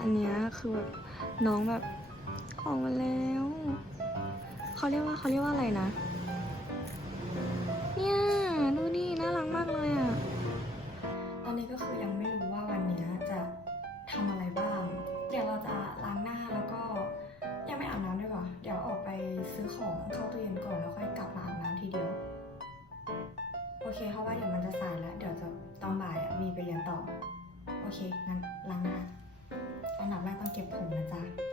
อันเนี้ยคือแบบน้องแบบออกมาแล้วเขาเรียกว่าเขาเรียกว่าอะไรนะ เนี่ยดูดิน่ารักมากเลยอะ ตอนนี้ก็คือยังไม่รู้ว่าวันเนี้ยจะทำอะไรบ้าง เดี๋ยวเราจะล้างหน้าแล้วก็ยังไม่อาบน้ำด้วยว่ะเดี๋ยวออกไปซื้อของเข้าตู้เย็นก่อนแล้วค่อยกลับมาอาบน้ำทีเดียวโอเคเพราะว่าเดี๋ยวมันจะสายแล้ว เดี๋ยวจะตอนบ่ายมีไปเรียนต่อ โอเคงั้นล้างหน้า อันดับแรกต้องเก็บผมนะจ๊ะ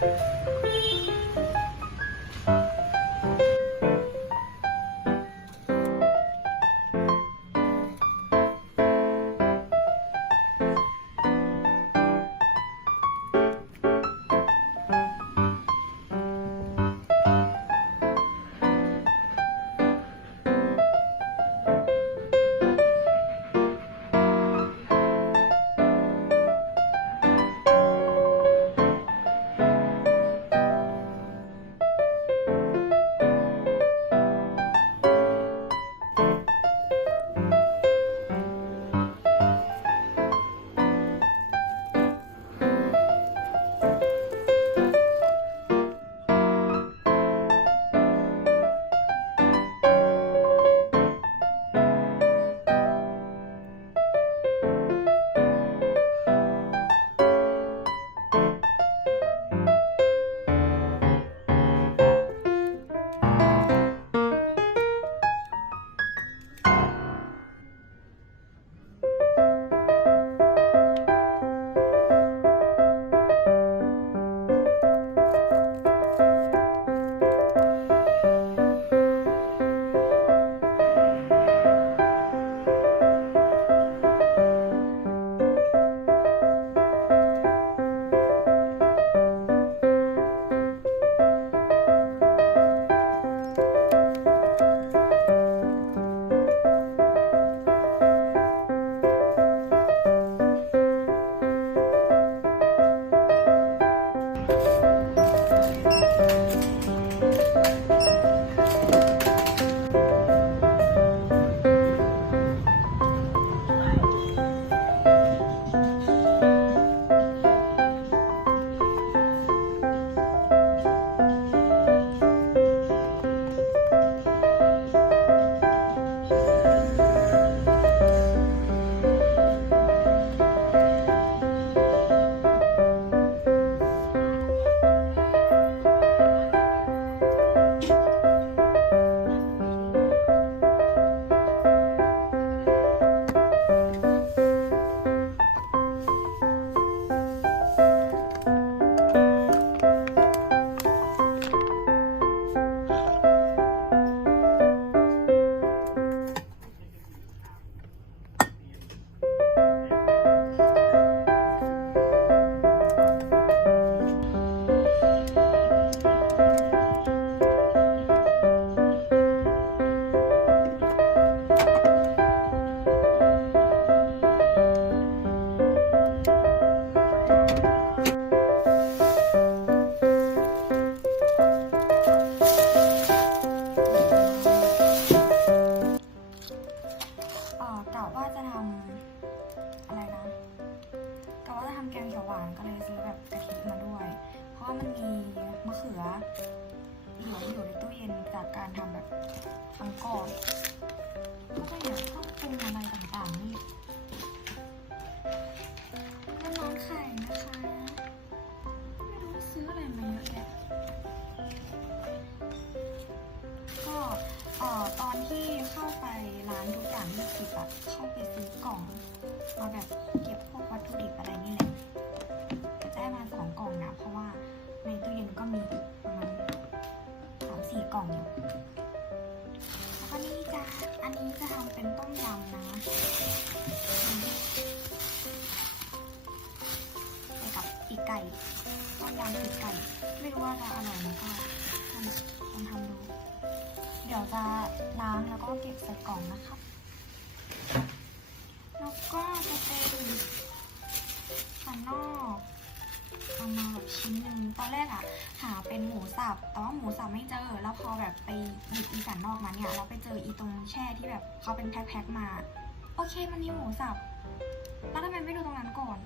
了。 จากการทำแบบทั้งก้อนก็จะอยากต้องปรุงอะไรต่างๆนี่น้ำร้อนไข่นะคะ ไม่รู้ซื้ออะไรมาเยอะแยะก็เอ่อตอนที่เข้าไปร้านทุกอย่างที่สิบอะเข้าไปซื้อกล่องมาแบบ ล่องแล้วก็นี่จะอันนี้จะทำเป็นต้มยำนะไปกับปีกไก่ต้มยำปีกไก่ ไม่รู้ว่าจะอร่อยไหมก็ลองลองทำดู เดี๋ยวจะล้างแล้วก็เก็บใส่กล่องนะคะแล้วก็จะเป็นสันนอกเอามาแบบชิ้นหนึ่งตอนแรกอะ หาเป็นหมูสับ แต่ว่าหมูสับไม่เจอ แล้วพอแบบไปหยิบอีสันนอกมาเนี่ย เราไปเจออีตรงแช่ที่แบบเขาเป็นแพ็คๆมา โอเคมันมีหมูสับ แล้วทำไมไม่ดูตรงนั้นก่อน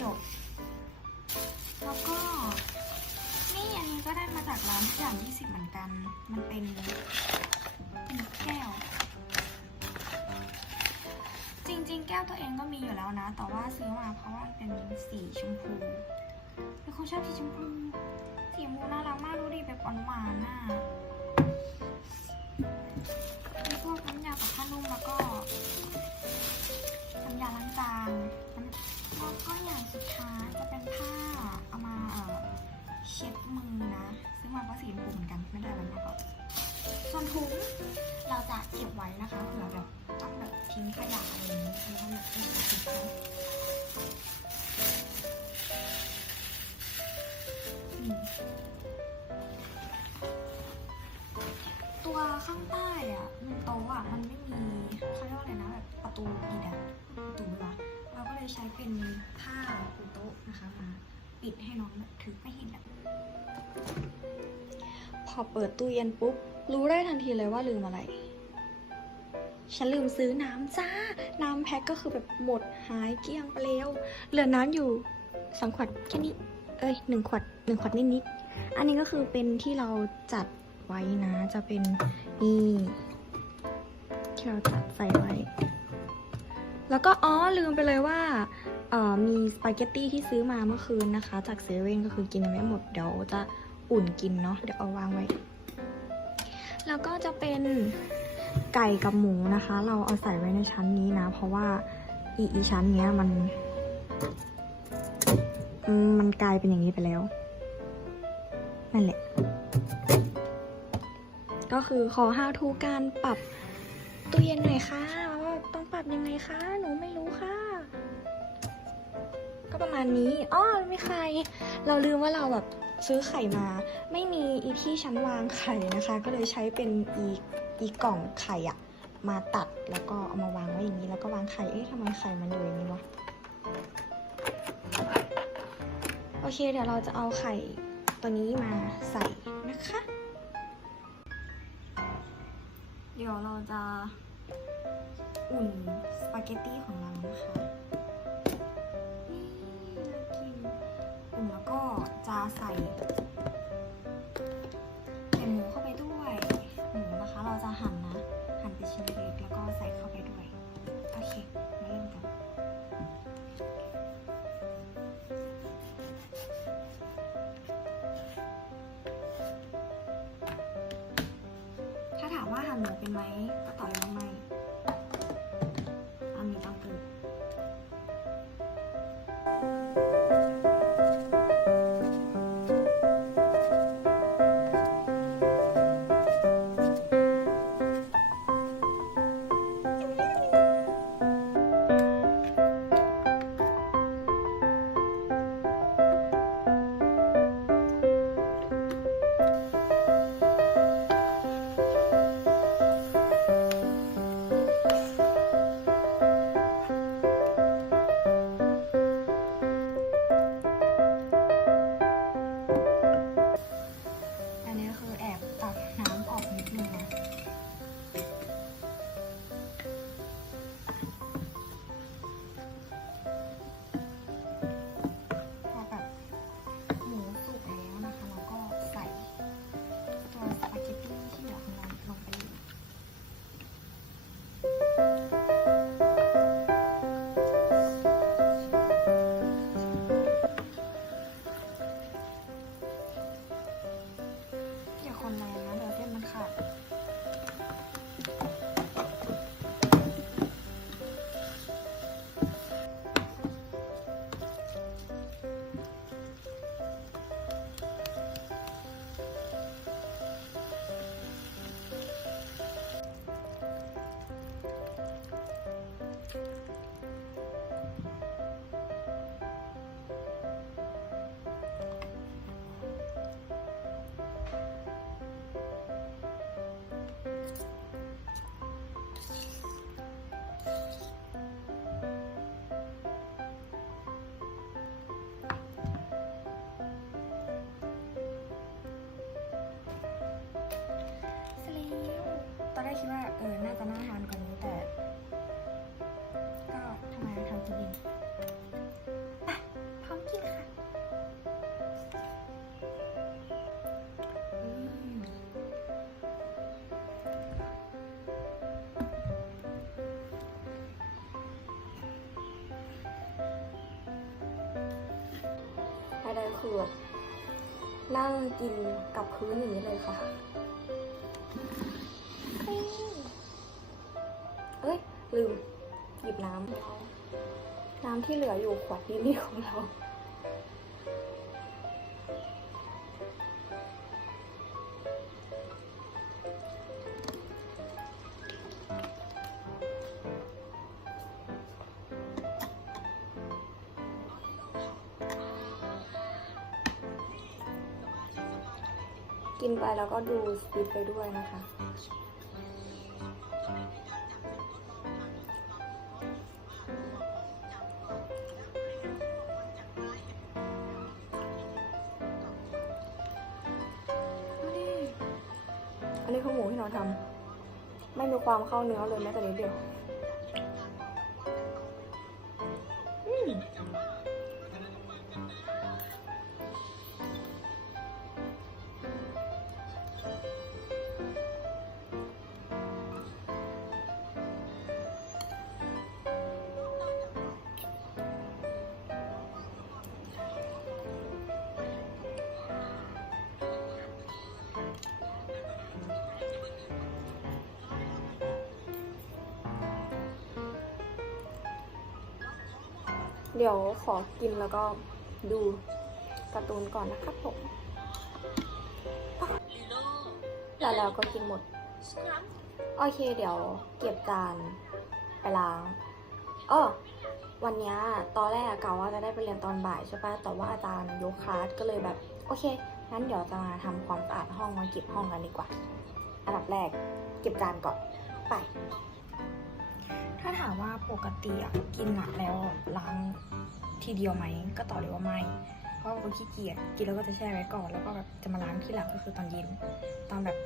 จบ แล้วก็ นี่อันนี้ก็ได้มาจากร้านทุกอย่าง20เหมือนกัน มันเป็น เป็นแก้ว จริงๆ แก้วตัวเองก็มีอยู่แล้วนะ แต่ว่าซื้อมาเพราะว่ามันเป็นสีชมพู เป็นคนชอบสีชมพูสีชมพูน่ารักมากดูดิแบบอ่อนหวานน่ะมีพวกน้ำยากับผ้านุ่มแล้วก็น้ำยาล้างจานแล้วก็อย่างสุดท้ายจะเป็นผ้าเอามาเช็ดมือนะซึ่งมันก็สีชมพูเหมือนกันไม่ได้แบบมาก่อนส่วนถุงเราจะเก็บไว้นะคะเผื่อแบบต้องแบบทิ้งขยะอะไรอย่างนี้คือต้องแบบไม่ทิ้งขาอื ตัวข้างใต้อะมันโต๊ะอะมันไม่มีเขาเรียกว่าอะไรนะแบบประตูปิดอะประตูเวลาเราก็เลยใช้เป็นผ้าปูโต๊ะนะคะมาปิดให้น้องแบบถือไม่เห็นอะพอเปิดตู้เย็นปุ๊บ รู้ได้ทันทีเลยว่าลืมอะไร ฉันลืมซื้อน้ำจ้า น้ำแพ็คก็คือแบบหมดหายเกลี้ยงไปแล้ว เหลือน้ำอยู่สองขวดแค่นี้ เอ้ยหนึ่งขวดหนึ่งขวดนิดๆอันนี้ก็คือเป็นที่เราจัดไว้นะ จะเป็นนี่ที่เราจัดใส่ไว้ แล้วก็อ๋อลืมไปเลยว่าเอ่อมีสปาเกตตี้ที่ซื้อมาเมื่อคืนนะคะ จากเซเว่นก็คือกินไม่หมดเดี๋ยวจะอุ่นกินเนาะเดี๋ยวเอาวางไว้ แล้วก็จะเป็นไก่กับหมูนะคะ เราเอาใส่ไว้ในชั้นนี้นะ เพราะว่าอีอีชั้นเนี้ยมัน มันกลายเป็นอย่างนี้ไปแล้ว นั่นแหละ ก็คือขอห้าทูการปรับตู้เย็นหน่อยค่ะว่าต้องปรับยังไงคะหนูไม่รู้ค่ะ ก็ประมาณนี้อ้อไม่ไข่เราลืมว่าเราแบบซื้อไข่มา ไม่มีอีที่ชั้นวางไข่นะคะ ก็เลยใช้เป็นอีอีกล่องไข่อะมาตัดแล้วก็เอามาวางไว้อย่างนี้ แล้วก็วางไข่ เอ๊ะทำไมไข่มันอยู่อย่างนี้วะ เคเดี๋ยวเราจะเอาไข่ตัวนี้มาใส่นะคะ เดี๋ยวเราจะอุ่นสปาเกตตี้ของเรานะคะนี่น่ากินอุ่นแล้วก็จะใส่ เหนือเป็นไหมก็ตอบไม่อัน คิดว่าเออ น่าจะน่าทานกว่านี้แต่ ก็ทำไมทำกินเองไปพร้อมกินค่ะอืมใดๆคือแบบนั่งกินกับพื้นอย่างนี้เลยค่ะำน้ำที่เหลืออยู่ขวดนี้ของเรากินไปแล้วก็ดูสปีดไปด้วยนะคะ อันนี้คือหมูที่เราทำไม่มีความเข้าเนื้อเลยแม้แต่นิดเดียว เดี๋ยวขอกินแล้วก็ดูการ์ตูนก่อนนะครับผมแล้วเราก็กินหมด โอเคเดี๋ยวเก็บจานไปล้างอ้อวันนี้ตอนแรกกะว่าจะได้ไปเรียนตอนบ่ายใช่ปะแต่ว่าอาจารย์ยกคลาสก็เลยแบบ โอเค งั้นเดี๋ยวจะมาทำความสะอาดห้องมาเก็บห้องกันดีกว่า อันดับแรกเก็บจานก่อน ไปามว่าปกติอะกินหนักแล้วล้างทีเดียวไหมก็ตอบเลยว่าไม่ เพราะเป็นคนขี้เกียจกินแล้วก็จะแช่ไว้ก่อน แล้วก็แบบจะมาล้างที่หลังก็คือตอนเย็น ตอนแบบ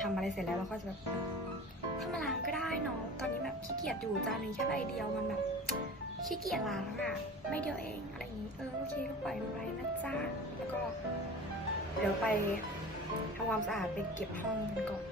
ทำอะไรเสร็จแล้วเราก็จะแบบถ้ามาล้างก็ได้เนาะตอนนี้แบบขี้เกียจอยู่จานนี้แค่ใบเดียวมันแบบขี้เกียจล้างอะไม่เดียวเองอะไรอย่างนี้เออโอเคก็ปล่อยมันไปนะจ๊ะแล้วก็เดี๋ยวไปทำความสะอาดไปเก็บห้องกันก่อน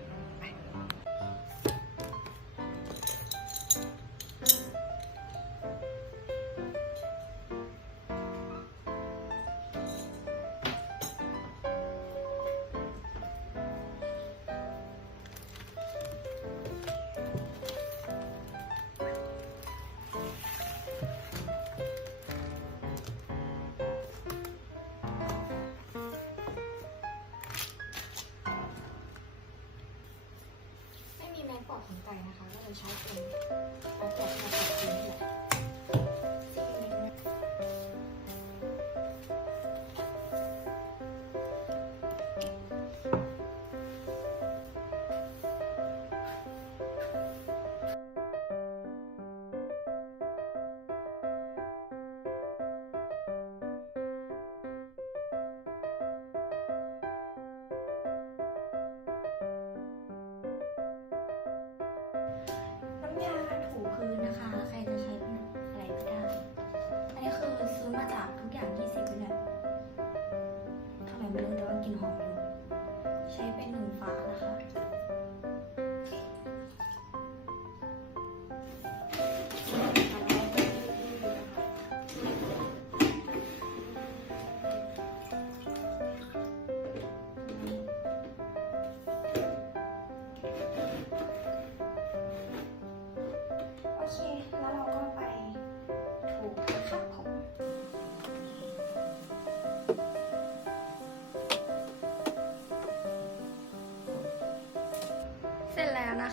ของ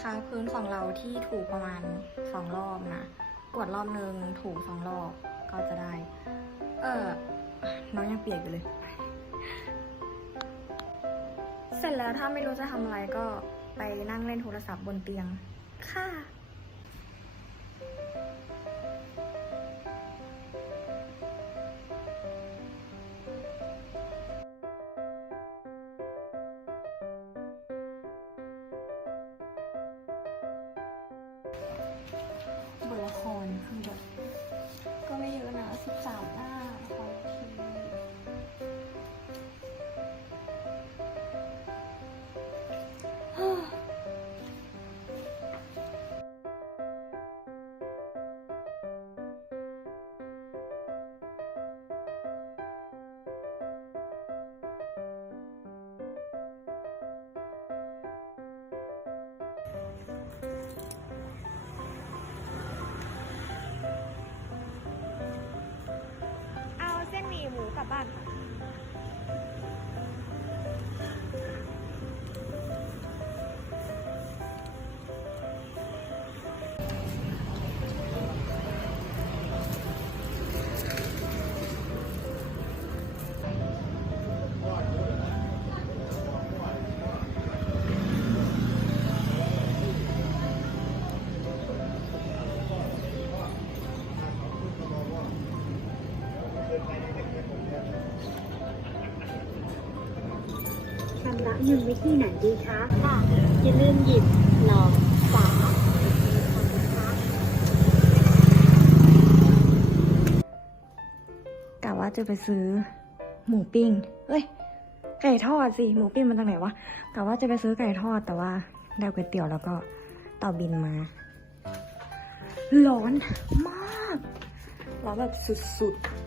นะคะ พื้นของเราที่ถูประมาณสองรอบนะกวดรอบหนึ่งถูสองรอบก็จะได้ เออน้องยังเปียกอยู่เลย เสร็จแล้วถ้าไม่รู้จะทำอะไรก็ไปนั่งเล่นโทรศัพท์บนเตียง ค่ะ หมี่หมูกลับบ้านค่ะ ชำระเงินไว้ที่ไหนดีคะอย่าลืมหยิบหลอกฝากะว่าจะไปซื้อหมูปิ้ง เอ้ย ไก่ทอดสิ หมูปิ้งมันจากไหนวะกะว่าจะไปซื้อไก่ทอดแต่ว่าได้ก๋วยเตี๋ยวแล้วก็ต่อบินมา ร้อนมาก ร้อนแบบสุดๆ